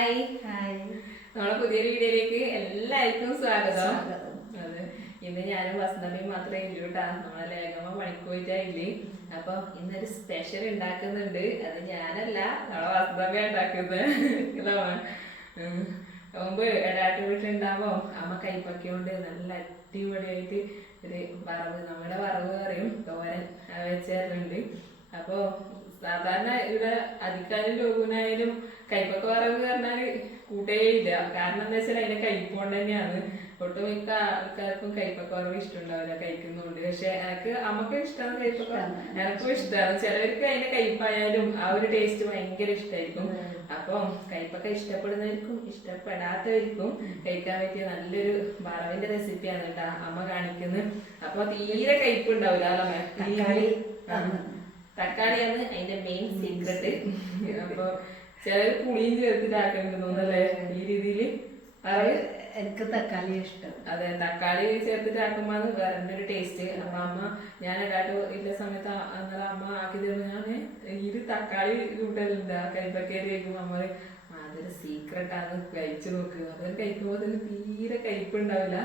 Hi hi. നമ്മളെ പുതിയൊരു വീഡിയോയിലേക്ക് എല്ലാവർക്കും സ്വാഗതം. സ്വാഗതം. അതെ, ഇന്ന് ഞാനും വസന്തമ്മയും മാത്രമേ ഇല്ലൂ കേട്ടാ. നമ്മളെ ലേഖമ്മ പണിക്ക് പോയിട്ടില്ലേ. അപ്പൊ ഇന്നൊരു സ്പെഷ്യൽ ഉണ്ടാക്കുന്നുണ്ട്. അത് ഞാനല്ല, നമ്മളെ വസന്തമ്മ ഉണ്ടാക്കുന്നത്. മുമ്പ് എടാട്ട് വീട്ടിലുണ്ടാവുമ്പോ അമ്മ കൈപ്പക്കിയോണ്ട് നല്ല അടിപൊളിയായിട്ട് ഒരു വറവ്, നമ്മുടെ വറവ് പറയും, തോരൻ വെച്ചേരുന്നുണ്ട്. അപ്പൊ സാധാരണ ഇവിടെ അധികാരം ലോകനായാലും കൈപ്പൊക്കെ വറവ് പറഞ്ഞാല് കൂട്ടേയില്ല. കാരണം എന്താ വെച്ചാൽ അതിന്റെ കൈപ്പോണ്ട് തന്നെയാണ്. ഒട്ടുമിക്ക ആൾക്കാർക്കും കൈപ്പൊക്കെ വറവ് ഇഷ്ടമുണ്ടാവില്ല, കഴിക്കുന്നുണ്ട്. പക്ഷെ എനിക്ക് അമ്മക്ക് ഇഷ്ടമാണ് കൈപ്പൊക്കെ, എനിക്കും ഇഷ്ടമാണ്. ചിലവർക്ക് അതിന്റെ കൈപ്പായാലും ആ ഒരു ടേസ്റ്റ് ഭയങ്കര ഇഷ്ടമായിരിക്കും. അപ്പൊ കൈപ്പൊക്കെ ഇഷ്ടപ്പെടുന്നവർക്കും ഇഷ്ടപ്പെടാത്തവർക്കും കഴിക്കാൻ പറ്റിയ നല്ലൊരു വറവിന്റെ റെസിപ്പിയാണ് കേട്ടാ അമ്മ കാണിക്കുന്നത്. അപ്പൊ തീരെ കയ്പ്പ് ഉണ്ടാവില്ല അല്ലേ? തക്കാളിയാണ് അതിന്റെ മെയിൻ സീക്രട്ട്. അപ്പൊ ചിലർ പുളിയും ചേർത്തിട്ടാക്കുന്നുണ്ട് തോന്നല്ലേ ഈ രീതിയില്. എനിക്ക് തക്കാളി ഇഷ്ടം. അതെ, തക്കാളി ചേർത്തിട്ടാക്കുമ്പോ വേറെ ഒരു ടേസ്റ്റ്. അപ്പൊ അമ്മ ഞാൻ എല്ലാട്ട് ഇല്ല സമയത്ത് അന്നേരം അമ്മ ആക്കി തരുമ്പോ ഞാന് തക്കാളി കൂട്ടലുണ്ട് കൈപ്പക്കേരി കഴിക്കുമ്പോ അമ്മ അതൊരു സീക്രട്ടാണ്, കഴിച്ചു നോക്കുക. അപ്പൊ കഴിക്കുമ്പോ തന്നെ തീരെ കയ്പ്പ് ഉണ്ടാവില്ല.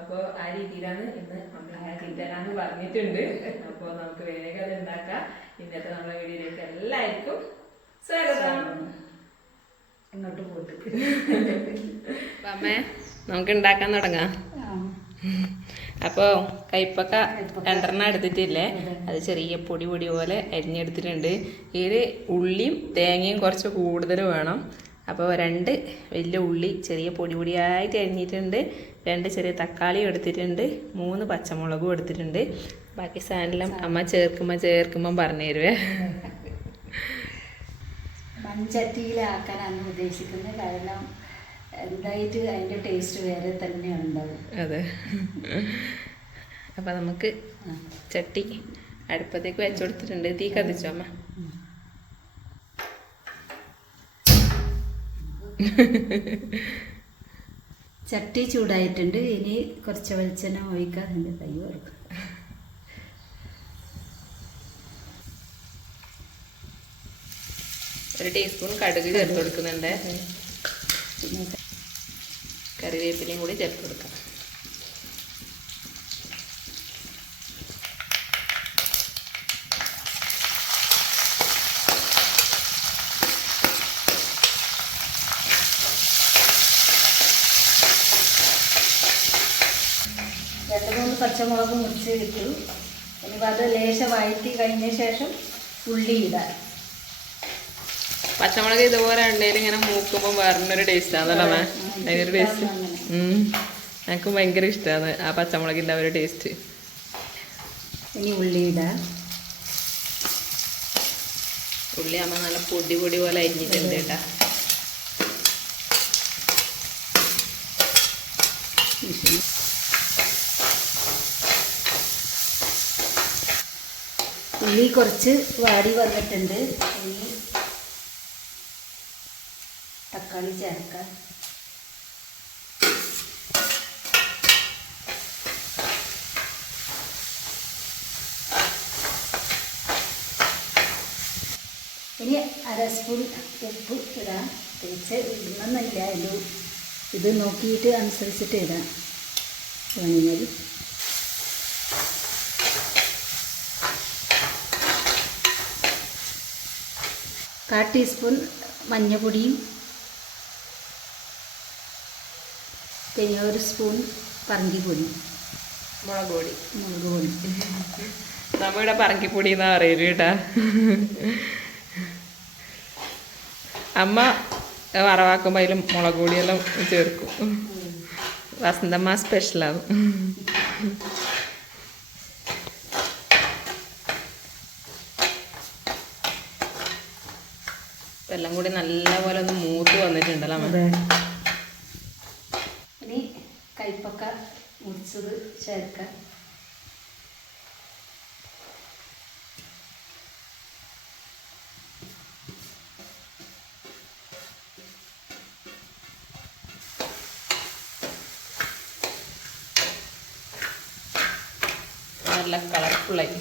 അപ്പൊ ആ രീതിയിലാണ് ഇന്ന് അമ്മ ഉണ്ടാക്കിത്തരാന്ന് പറഞ്ഞിട്ടുണ്ട്. അപ്പൊ നമുക്ക് വേഗം അത് ഉണ്ടാക്കാം. ഇന്നത്തെ നമ്മളെ വീഡിയോയിലേക്ക് എല്ലാവർക്കും സ്വാഗതം. ഇങ്ങോട്ട് പോയിട്ട് അമ്മേ നമുക്ക് ഉണ്ടാക്കാൻ തുടങ്ങാം. അപ്പോൾ കൈപ്പക്ക 2 എടുത്തിട്ടില്ലേ, അത് ചെറിയ പൊടി പൊടി പോലെ അരിഞ്ഞെടുത്തിട്ടുണ്ട്. ഇതിൽ ഉള്ളിയും തേങ്ങയും കുറച്ച് കൂടുതൽ വേണം. അപ്പോൾ 2 വലിയ ഉള്ളി ചെറിയ പൊടി പൊടിയായിട്ട് അരിഞ്ഞിട്ടുണ്ട്. 2 ചെറിയ തക്കാളി എടുത്തിട്ടുണ്ട്. 3 പച്ചമുളകും എടുത്തിട്ടുണ്ട്. ബാക്കി സാധനം അമ്മ ചേർക്കുമ്പോൾ പറഞ്ഞു തരുവേ. മൺചട്ടിയിലാക്കാനാണ് ഉദ്ദേശിക്കുന്നത്. കാരണം എന്തായിട്ട് അതിൻ്റെ ടേസ്റ്റ് വേറെ തന്നെ ഉണ്ടാവും. അതെ, അപ്പം നമുക്ക് ചട്ടി അടുപ്പത്തേക്ക് വെച്ചു കൊടുത്തിട്ടുണ്ട്. തീ കത്തിച്ചോ അമ്മ? ചട്ടി ചൂടായിട്ടുണ്ട്. ഇനി കുറച്ച് വെളിച്ചെണ്ണ ഒഴിക്കാൻ അതിൻ്റെ കൈ വറുക്കും. ഒരു ടീസ്പൂൺ കടുക് ചേർത്ത് കൊടുക്കുന്നുണ്ട്. കറിവേപ്പിലയും കൂടി ചേർത്ത് കൊടുക്കാം. രണ്ട് 3 പച്ചമുളക് മുറിച്ച് ഇട്ടു. ഇനിയിപ്പോൾ അത് ലേശം വഴറ്റി കഴിഞ്ഞ ശേഷം ഉള്ളി ഇടാം. പച്ചമുളക് ഇതുപോലെ ഉണ്ടെങ്കിൽ ഇങ്ങനെ മൂക്കുമ്പോൾ വേറൊരു ടേസ്റ്റാണല്ലോ അമ്മ. അതിനൊരു ടേസ്റ്റ് എനിക്ക് ഭയങ്കര ഇഷ്ടമാണ് ആ പച്ചമുളകിൻ്റെ ഒരു ടേസ്റ്റ്. ഇനി ഉള്ളി ഇടാം. ഉള്ളി അമ്മ നല്ല പൊടി പൊടി പോലെ അരിഞ്ഞിട്ടുണ്ട് കേട്ടാ. ഉള്ളി കുറച്ച് വാടി വന്നിട്ടുണ്ട്. ഇനി തക്കാളി ചേർക്കാം. ഇനി 1/2 സ്പൂൺ ഉപ്പ് ഇടാം. തേച്ച് ഇടണമെന്നില്ല, ഇത് നോക്കിയിട്ട് അനുസരിച്ചിട്ട് ഇടാം വേണമെങ്കിൽ. 1/4 ടീസ്പൂൺ മഞ്ഞൾപ്പൊടിയും പിന്നെ 1 സ്പൂൺ പറങ്കിപ്പൊടി, മുളക് പൊടി. മുളക് നമ്മളിവിടെ പറങ്കിപ്പൊടി എന്നാ പറയല് കേട്ടാ. അമ്മ വറവാക്കുമ്പോൾ അതിലും മുളക് പൊടിയെല്ലാം ചേർക്കും. വസന്തമ്മ സ്പെഷ്യലാണ്. എല്ലാം കൂടി നല്ലപോലെ ഒന്ന് മൂത്ത് വന്നിട്ടുണ്ടല്ലോ അമ്മ. ഇനി കൈപ്പക്ക മുറിച്ചത് ചേർക്കാം. നല്ല കളർഫുള്ളായി.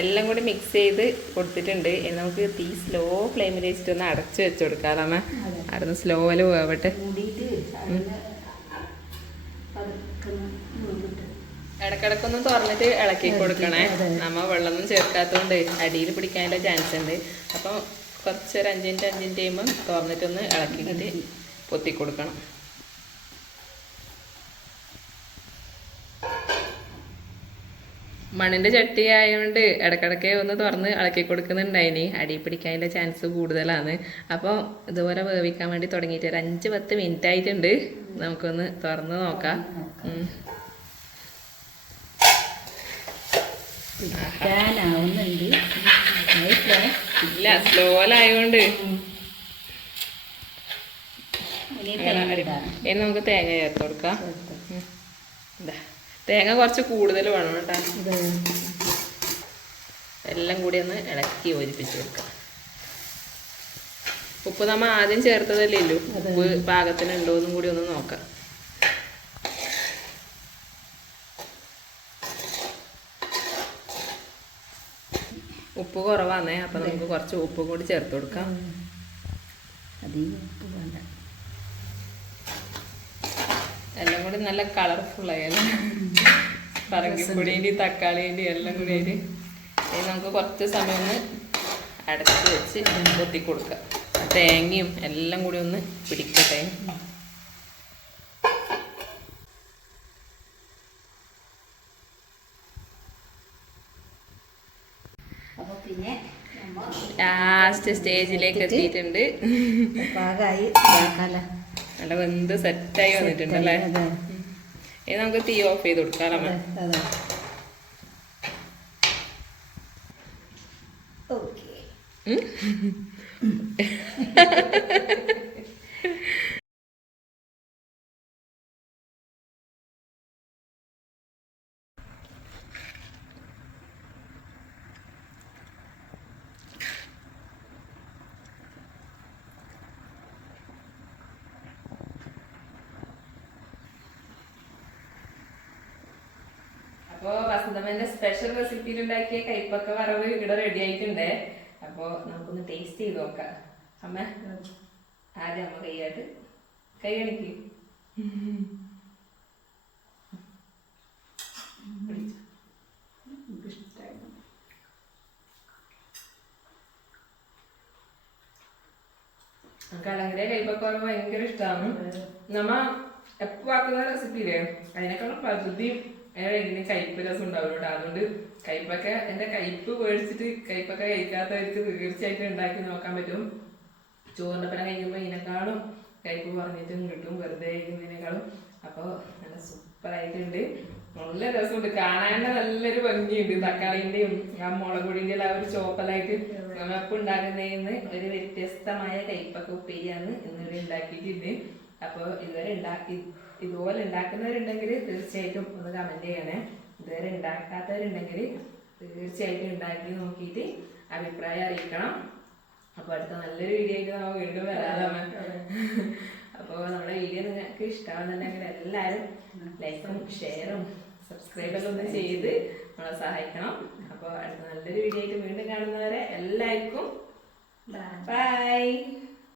എല്ലാം കൂടി മിക്സ് ചെയ്ത് കൊടുത്തിട്ടുണ്ട്. ഇനി നമുക്ക് തീ സ്ലോ ഫ്ലെയിമിൽ വെച്ചിട്ട് ഒന്ന് അടച്ചു വെച്ച് കൊടുക്കാം. അമ്മ അവിടെ സ്ലോയിൽ വേവട്ടെ. ഇടക്കിടക്കൊന്നും തുറന്നിട്ട് ഇളക്കി കൊടുക്കണേ. നമ്മ വെള്ളമൊന്നും ചേർക്കാത്തതുകൊണ്ട് അടിയിൽ പിടിക്കാനുള്ള ചാൻസ് ഉണ്ട്. അപ്പം കുറച്ചൊരു 5 മിനിറ്റ് കഴിയുമ്പോൾ തുറന്നിട്ടൊന്ന് ഇളക്കിയിട്ട് പൊത്തി കൊടുക്കണം. മണ്ണിൻ്റെ ചട്ടി ആയതുകൊണ്ട് ഇടക്കിടയ്ക്ക് ഒന്ന് തുറന്ന് ഇളക്കി കൊടുക്കുന്നുണ്ടായിനി. അടി പിടിക്കാനുള്ള ചാൻസ് കൂടുതലാണ്. അപ്പോൾ ഇതുപോലെ വേവിക്കാൻ വേണ്ടി തുടങ്ങിയിട്ട് ഒരു 5-10 മിനിറ്റ് ആയിട്ടുണ്ട്. നമുക്കൊന്ന് തുറന്ന് നോക്കാം. ഇല്ല, സ്ലോയിലായതുകൊണ്ട്. ഇനി നമുക്ക് തേങ്ങ ചേർത്ത് കൊടുക്കാം. തേങ്ങ കുറച്ച് കൂടുതൽ വേണം കേട്ടോ. എല്ലാം കൂടി ഒന്ന് ഇളക്കി യോജിപ്പിച്ച് കൊടുക്കാം. ഉപ്പ് നമ്മൾ ആദ്യം ചേർത്തതല്ലേ ഉള്ളൂ. ഉപ്പ് പാകത്തിനുണ്ടോ എന്നും കൂടി ഒന്ന് നോക്കാം. ഉപ്പ് കുറവാന്നേ, അപ്പം നമുക്ക് കുറച്ച് ഉപ്പ് കൂടി ചേർത്ത് കൊടുക്കാം. എല്ലാം കൂടി നല്ല കളർഫുള്ളായാലും പറങ്കിപ്പൊടിൻ്റെ തക്കാളിൻ്റെ എല്ലാം കൂടി ആയിട്ട് നമുക്ക് കുറച്ച് സമയം ഒന്ന് അടച്ച് വെച്ച് കൊത്തി കൊടുക്കാം. തേങ്ങയും എല്ലാം കൂടി ഒന്ന് പിടിക്കട്ടെ. ലാസ്റ്റ് സ്റ്റേജിലേക്ക് എത്തിയിട്ടുണ്ട്. നല്ല വെന്ത് സെറ്റായി വന്നിട്ടുണ്ടല്ലേ. ഇനി നമുക്ക് തീ ഓഫ് ചെയ്ത് കൊടുക്കാം. അപ്പോൾ വസന്തമ്മേന്റെ സ്പെഷ്യൽ റെസിപ്പിയിൽ ഉണ്ടാക്കിയ കൈപ്പക്ക വറവ് ഇവിടെ റെഡി ആയിട്ടുണ്ട്. അപ്പോൾ നമുക്കൊന്ന് ടേസ്റ്റ് ചെയ്ത് നോക്കാം. അമ്മ ആദ്യം അമ്മ കൈയായിട്ട് കൈ കാണിക്ക്. കലങ്കര കൈപ്പക്ക വറവ് ഭയങ്കര ഇഷ്ടമാണ്. നമ്മ എപ്പോ ആക്കുന്ന റെസിപ്പിയില്ലേ അതിനേക്കാളും പകുതി ഇതിന് കയ്പ്പ് രസം ഉണ്ടാവില്ല. അതുകൊണ്ട് കയ്പ്പൊക്കെ എൻ്റെ കയ്പ്പ് മേടിച്ചിട്ട് കയ്പ്പൊക്കെ കഴിക്കാത്തവർക്ക് തീർച്ചയായിട്ടും ഉണ്ടാക്കി നോക്കാൻ പറ്റും. ചോറിൻ്റെ പരം കഴിക്കുമ്പോൾ ഇതിനേക്കാളും കയ്പ്പ് പറഞ്ഞിട്ടും കിട്ടും, വെറുതെ കഴിക്കുന്നതിനേക്കാളും. അപ്പോൾ നല്ല സൂപ്പറായിട്ടുണ്ട്, നല്ല രസമുണ്ട്, കാണാൻ നല്ലൊരു ഭംഗിയുണ്ട്. തക്കാളിൻ്റെയും ആ മുളക് പൊടിൻ്റെയും ആ ഒരു ചോപ്പലായിട്ട് നമ്മളിപ്പോൾ ഉണ്ടാക്കുന്നതിന് ഒരു വ്യത്യസ്തമായ കയ്പ്പൊക്കെ ഉപ്പേരിയാണ് ഇന്നിവിടെ ഉണ്ടാക്കിയിട്ടുണ്ട്. അപ്പോൾ ഇതുപോലെ ഉണ്ടാക്കുന്നവരുണ്ടെങ്കിൽ തീർച്ചയായിട്ടും ഒന്ന് കമൻറ്റ് ചെയ്യണേ. ഇതുവരെ ഉണ്ടാക്കാത്തവരുണ്ടെങ്കിൽ തീർച്ചയായിട്ടും ഉണ്ടാക്കി നോക്കിയിട്ട് അഭിപ്രായം അറിയിക്കണം. അപ്പോൾ അടുത്ത നല്ലൊരു വീഡിയോ ആയിട്ട് നമുക്ക് വീണ്ടും വരാതാണ്. അപ്പോൾ നമ്മുടെ വീഡിയോ നിങ്ങൾക്ക് ഇഷ്ടമാണെന്നുണ്ടെങ്കിൽ എല്ലാവരും ലൈക്കും ഷെയറും സബ്സ്ക്രൈബൊക്കെ ഒന്ന് ചെയ്ത് നമ്മളെ സഹായിക്കണം. അപ്പോൾ അടുത്ത നല്ലൊരു വീഡിയോ ആയിട്ട് വീണ്ടും കാണുന്നവരെ എല്ലാവർക്കും ബൈ.